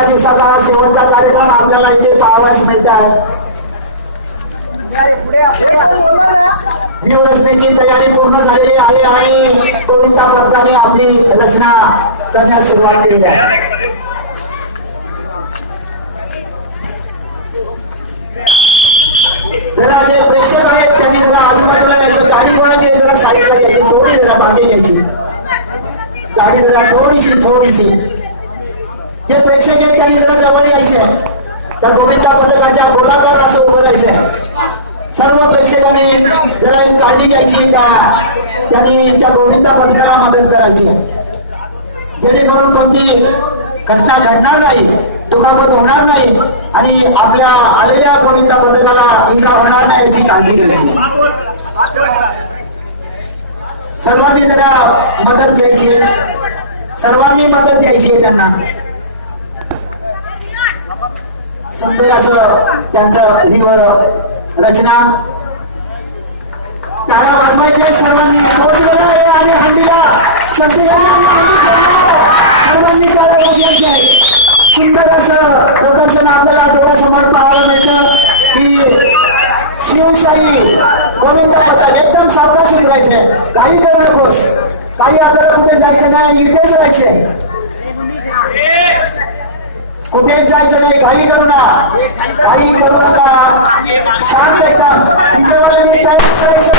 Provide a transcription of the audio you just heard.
आजच्या दिवसाचा हा शेवटचा कार्यक्रम आपल्याला इथे पाहावयास मिळत आहे। व्यूरचनेची तयारी पूर्ण झालेली आहे आणि गोविंदा पथकाने आपली रचना करण्यास सुरुवात केली आहे। जरा जे प्रेक्षक आहेत त्यांनी जरा आजूबाजूला यायचं, गाडी कोणाची जरा साईडला घ्यायची, थोडी जरा मागे घ्यायची, गाडी जरा थोडीशी जे प्रेक्षक आहेत त्यांनी जरा जवळ यायचे, त्या गोविंदा पथकाच्या गोलाकार असं उभं राहायचंय। सर्व प्रेक्षकांनी जरा एक काळजी घ्यायची का त्यांनी त्या गोविंदा पथकाला मदत करायची, जेणेकरून कोणती घटना घडणार नाही, दुखापत होणार नाही आणि आपल्या आलेल्या गोविंदा पथकाला इजा होणार नाही याची काळजी घ्यायची। सर्वांनी जरा मदत घ्यायची, सर्वांनी मदत द्यायची आहे त्यांना। सुंदर असं त्यांचं हिवर रचना टाळ्या वाजवायच्या सर्वांनी, आणि हंडीला सर्वांनी टाळ्या वाजवायच्या। सुंदर असं प्रदर्शन आपल्याला डोळ्यासमोर पाहायला मिळतं की शिवशाही गोविंद पथक एकदम सावकाश उतरायचे, काही करू नकोस, काही आपल्याला कुठे जायचं नाही, इथेच राहायचंय, कुठेच जायचं नाही, काही करू नका, शांत एकदम इकडे तयार करायचं।